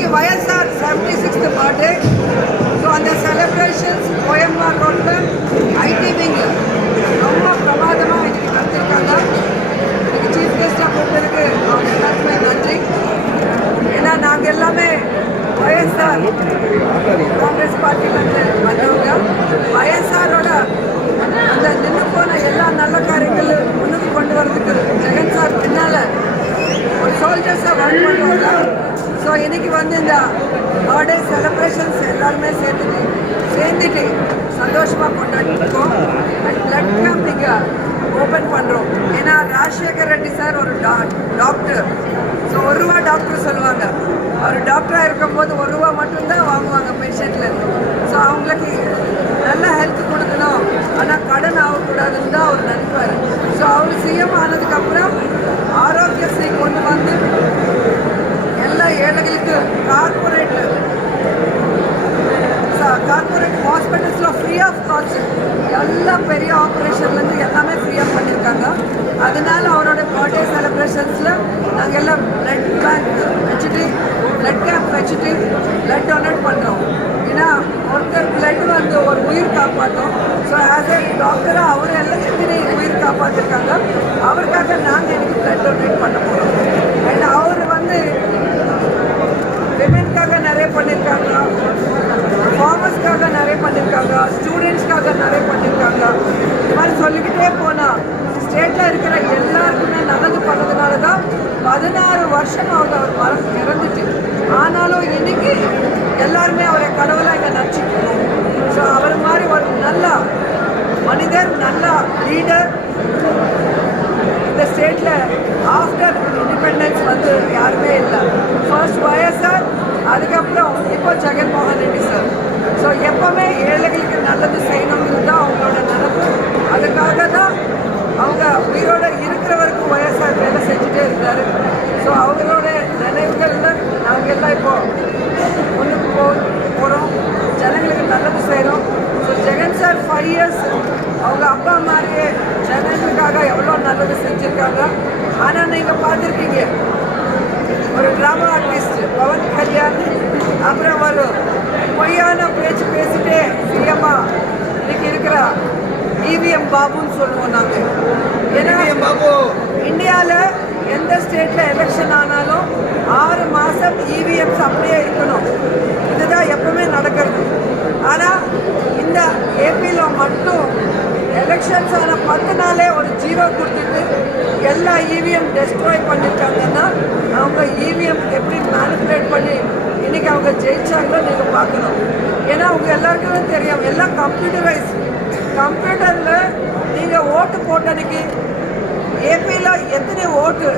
இன்னைக்கு YSR seventy sixth birthday so அந்த celebrations கோயம்பார் ரோட்டில் ஐடி விங் ரொம்ப பிரமாதமாக இன்னைக்கு நடத்திருக்காங்க. இன்னைக்கு சீஃப் கெஸ்டாக கூப்பிட்டதுக்கு அவங்க எல்லாருக்குமே நன்றி. ஏன்னா நாங்கள் எல்லாமே வயசார் காங்கிரஸ் பார்ட்டிலேருந்து வந்தவங்க வயசாரோட அந்த நின்று போன எல்லா நல்ல காரியங்களும் முன்னுக்கு கொண்டு வரதுக்கு ஜெகன் சார் பின்னால் ஒரு சோல்ஜர்ஸாக ஒர்க் பண்ணுவாங்க ஸோ இன்னைக்கு வந்து இந்த பர்த்டே செலிப்ரேஷன்ஸ் எல்லாருமே சேர்ந்துட்டு சேர்ந்துட்டு சந்தோஷமாக கொண்டாடிருக்கோம் அண்ட் பிளட் கேம்ப் இங்கே ஓப்பன் பண்ணுறோம் ஏன்னா ராஜசேகர் ரெட்டி சார் ஒரு டா டாக்டர் ஸோ ஒரு ரூபா டாக்டர் சொல்லுவாங்க. அவர் டாக்டராக இருக்கும்போது ஒரு ரூபா மட்டும்தான் வாங்குவாங்க பேஷண்ட்லேருந்து ஸோ அவங்களுக்கு நல்ல ஹெல்த் கொடுக்கணும் ஆனால் கடன் ஆகக்கூடாதுன்னு தான் அவர் நினைப்பார் ஸோ அவர் சிஎம் ஆனதுக்கப்புறம் ஆரோக்கியஸ்ரீ கொண்டு வந்து எல்லா ஏழைகளுக்கு கார்பரேட் கார்பரேட் ஹாஸ்பிட்டல்ஸில் ஃப்ரீ ஆஃப் காஸ்ட் எல்லா பெரிய ஆப்ரேஷன்லேருந்து எல்லாமே ஃப்ரீயாக பண்ணியிருக்காங்க அதனால அவரோட பர்த்டே செலிப்ரேஷன்ஸில் நாங்கள் எல்லாம் பிளட் பேங்க் வச்சுட்டு பிளட் கேம்ப் வச்சுட்டு பிளட் டொனேட் பண்ணுறோம் ஏன்னா ஒருத்தர் பிளட் வந்து ஒரு உயிர் காப்பாற்றும். ஸோ ஆஸ் எ டாக்டராக அவர் எல்லாம் எத்தனை உயிர் காப்பாற்றிருக்காங்க பண்ணியிருக்காங்க ஸ்டூடெண்ட்ஸ்க்காக நிறைய பண்ணியிருக்காங்க இது மாதிரி சொல்லிக்கிட்டே போனால் ஸ்டேட்டில் இருக்கிற எல்லாருக்குமே நல்லது பண்ணதுனால தான் பதினாறு வருஷம் அவங்க அவர் மரம் இறந்துட்டு. ஆனாலும் இன்னைக்கு எல்லாருமே அவரை கடவுளாக இங்கே நடிச்சுக்கணும் ஸோ அவர் மாதிரி ஒரு நல்ல மனிதர் நல்ல லீடர் இந்த ஸ்டேட்டில் ஆஃப்டர் இண்டிபெண்டன்ஸ் வந்து யாருமே இல்லை. ஃபர்ஸ்ட் ஒய்எஸ்ஆர் அதுக்கப்புறம் இப்போ ஜெகன்மோகன் ரெட்டி எப்போவுமே ஏழைகளுக்கு நல்லது செய்யணும்னு தான் அவங்களோட நினைப்பு அதுக்காக தான் அவங்க உயிரோட இருக்கிற வரைக்கும் ஒய்எஸ்ஆர் வேலை செஞ்சுட்டே இருந்தார் ஸோ அவங்களோட நினைவுகளில் நாங்கள் எல்லாம் இப்போ ஒன்றுக்கு போ போகிறோம் ஜனங்களுக்கு நல்லது செய்கிறோம் so Jagan sir five years அவங்க அப்பா மாதிரியே ஜனங்களுக்காக எவ்வளோ நல்லது செஞ்சுருக்காங்க. ஆனால் நீங்கள் பார்த்துருக்கீங்க ஒரு ட்ராமா ஆர்டிஸ்ட் பவன் கல்யாண் அப்புறம் ஒரு பொய்யான பேச்சு பேசிட்டே சிஎம்மா இன்னைக்கு இருக்கிற இவிஎம் பாபுன்னு சொல்லுவோம் நாங்கள் ஏன்னா பாபு. இந்தியாவில் எந்த ஸ்டேட்டில் எலெக்ஷன் ஆனாலும் ஆறு மாதம் இவிஎம்ஸ் அப்படியே இருக்கணும். இதுதான் எப்பவுமே நடக்கிறது. ஆனால் இந்த ஏபியில் மட்டும் எலெக்ஷன்ஸ் ஆன பத்து நாளே ஒரு ஜீரோ கொடுத்துட்டு எல்லா இவிஎம் டெஸ்ட்ராய் பண்ணிட்டாங்கன்னா அவங்க இவிஎம் எப்படி மேனிப்புலேட் பண்ணி இன்னைக்கு அவங்க ஜெயிச்சாங்களோ நீங்கள் பார்க்கணும் ஏன்னா அவங்க எல்லாருக்குமே தெரியும். எல்லாம் கம்ப்யூட்டரைஸ் கம்ப்யூட்டரில் நீங்கள் ஓட்டு போட்டதுக்கு ஏபியில் எத்தனை ஓட்டு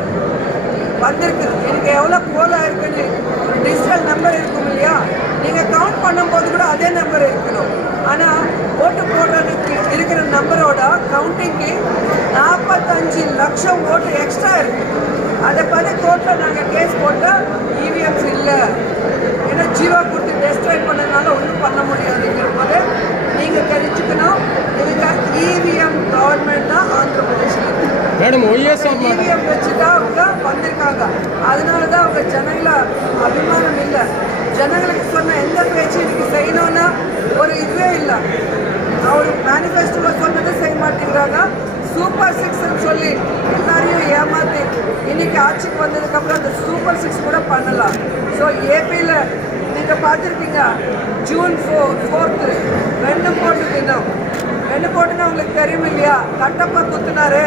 வந்திருக்கு? எனக்கு எவ்வளோ கோலாக இருக்குன்னு ஒரு டிஜிட்டல் நம்பர் இருக்கும் இல்லையா? நீங்கள் கவுண்ட் பண்ணும்போது கூட அதே நம்பர் இருக்கணும். ஆனால் ஓட்டு போடுறதுக்கு இருக்கிற நம்பரோட கவுண்டிங்க்கு நாற்பத்தஞ்சு லட்சம் ஓட்டு எக்ஸ்ட்ரா இருக்குது அதை பற்றி கோர்ட்டில் நாங்கள் கேஸ் போட்டால் இவிஎம்ஸ் இல்லை. ஏன்னா ஜீரோ கொடுத்து டெஸ்ட்ராய் பண்ணதுனால ஒன்றும் பண்ண முடியாதுங்கிற போது நீங்கள் தெரிஞ்சுக்கணும் இதுக்கு இவிஎம் கவர்மெண்ட் தான் ஆந்திர இருக்குது மேடம் இவிஎம் வச்சு தான் அவங்க வந்திருக்காங்க. அதனால தான் அவங்க ஜனங்கள அபிமானம் இல்லை. ஜனங்களுக்கு சொன்ன எந்த பேச்சு இன்னைக்கு செய்யணும்னா ஒரு இதுவே இல்லை. அவர் மேனிஃபெஸ்டோவில் சொன்னதை செய்ய மாட்டேங்கிறாங்க. சூப்பர் சிக்ஸ்ன்னு சொல்லி எல்லாரையும் ஏமாத்தி இன்னைக்கு ஆட்சிக்கு வந்ததுக்கப்புறம் அந்த சூப்பர் சிக்ஸ் கூட பண்ணலாம். ஸோ ஏபியில் நீங்கள் பார்த்துருப்பீங்க ஜூன் ஃபோர் ஃபோர்த்து ரெண்டு போட்டு தினம் ரெண்டு போட்டுன்னா உங்களுக்கு தெரியும் இல்லையா? கட்டப்பா குத்துனாரு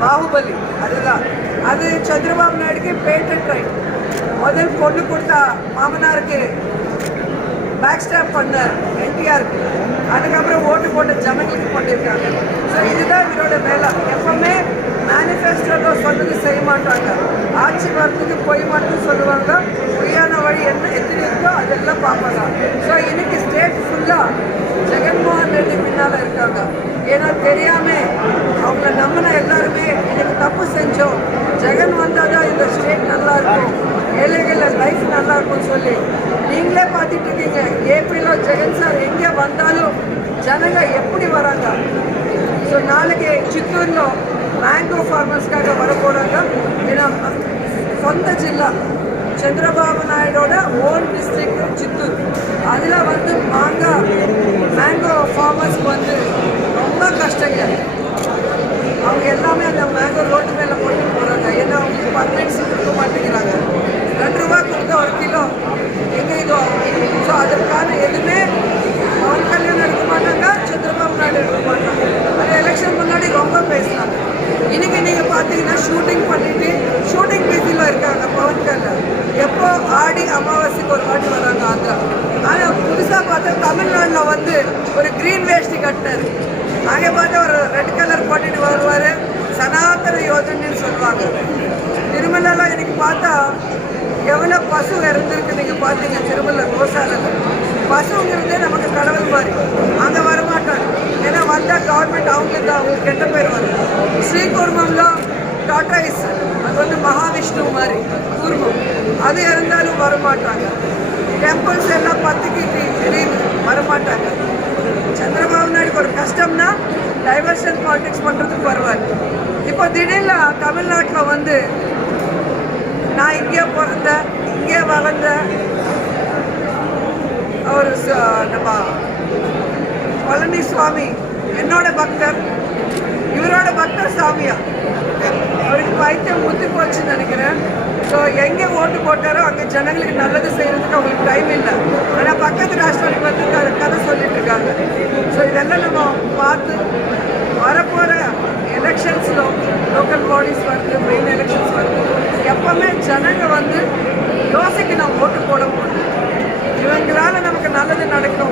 பாகுபலி. அதுதான். அது சந்திரபாபு நாயுடுக்கு பேட்டன் ரைட் முதல் பொண்ணு கொடுத்தா மாமனாருக்கு எக்ஸ்ட்ரா பண்ணார் என்டிஆருக்கு அதுக்கப்புறம் ஓட்டு போட்ட ஜனங்களுக்கு பண்ணியிருக்காங்க ஸோ இதுதான் இவரோட வேலை. எப்பவுமே மேனிஃபெஸ்டோவில் சொன்னது செய்ய மாட்டாங்க. ஆட்சி வரத்துக்கு போய் மட்டும் சொல்லுவாங்க. பொய்யான வழி என்ன எத்தனை இருக்கோ அதெல்லாம் பார்ப்பாங்க. ஸோ இன்னைக்கு ஸ்டேட் ஃபுல்லாக ஜெகன்மோகன் ரெட்டி பின்னால் இருக்காங்க. ஏன்னா தெரியாம அவங்கள நம்பின எல்லாருமே இன்னைக்கு தப்பு செஞ்சோம். ஜெகன் வந்தால் தான் இந்த ஸ்டேட் நல்லா இருக்கும். ஏழைகளில் லைஃப் நல்லா இருக்கும்னு சொல்லி நீங்களே பார்த்துட்டு இருக்கீங்க ஏபியில் ஜெகன் சார் எங்கே வந்தாலும் ஜனங்க எப்படி வராங்க ஸோ நாளைக்கு சித்தூரில் மேங்கோ ஃபார்மர்ஸ்க்காக வர போகிறாங்க ஏன்னா சொந்த జిల్లా சந்திரபாபு நாயுடோட ஓன் டிஸ்ட்ரிக்ட் சித்தூர் அதில் வந்து மாங்காய் மேங்கோ ஃபார்மர்ஸ்க்கு வந்து ரொம்ப கஷ்டங்க ஷூட்டிங் பண்ணிட்டு ஷூட்டிங் பிஸியில் இருக்காங்க பவன் கல்யாண். எப்போ ஆடி அமாவாசைக்கு ஒரு வாட்டி வராங்க ஆந்திரா. ஆனால் புதுசாக பார்த்தா தமிழ்நாட்டில் வந்து ஒரு க்ரீன் வேஷ்டி கட்டினாரு. அங்கே பார்த்தா ஒரு ரெட் கலர் போட்டுட்டு வருவார். சனாதன யோஜனைன்னு சொல்லுவாங்க. திருமலைலாம் இன்னைக்கு பார்த்தா எவ்வளோ பசு இறந்துருக்கு நீங்கள் பார்த்தீங்க திருமலை கோசாலையில் பசுங்கிறதே நமக்கு கடவுள் மாதிரி. அங்கே வரமாட்டாங்க. ஏன்னா வந்தால் கவர்மெண்ட் அவங்களுக்கு தான் அவங்களுக்கு கெட்ட பேர் வரும். ஸ்ரீகூர்மம்ல டாட்டாய்ஸ் அது வந்து மகாவிஷ்ணு மாதிரி கூர்மம். அது இருந்தாலும் வரமாட்டாங்க. டெம்பிள்ஸ் எல்லாம் பத்துக்கு தெரியுது வரமாட்டாங்க. சந்திரபாபு நாயுடுக்கு ஒரு கஷ்டம்னா டைவர்ஷன் பாலிடிக்ஸ் பண்ணுறதுக்கு வருவார். இப்போ திடீர்னு தமிழ்நாட்டில் வந்து நான் இங்கே பிறந்தேன் இங்கே வளர்ந்த அவர் நம்ம பழனி சுவாமி என்னோட பக்தர் இவரோட பக்தர் சாமியா? அவருக்கு பைத்தியம் முத்தி போச்சுன்னு நினைக்கிறேன். ஸோ எங்கே ஓட்டு போட்டாரோ அங்கே ஜனங்களுக்கு நல்லது செய்கிறதுக்கு அவங்களுக்கு டைம் இல்லை. ஆனால் பக்கத்து ராஷ்டிரத்துக்கு வந்து கதை சொல்லிட்டு இருக்காங்க. ஸோ இதெல்லாம் நம்ம பார்த்து வரப்போகிற எலெக்ஷன்ஸில் லோக்கல் பாடிஸ் வருது மெயின் எலெக்ஷன்ஸ் வருது எப்போவுமே ஜனங்கள் வந்து யோசிக்கணும் ஓட்டு போட போது இவங்களால நமக்கு நல்லது நடக்கும்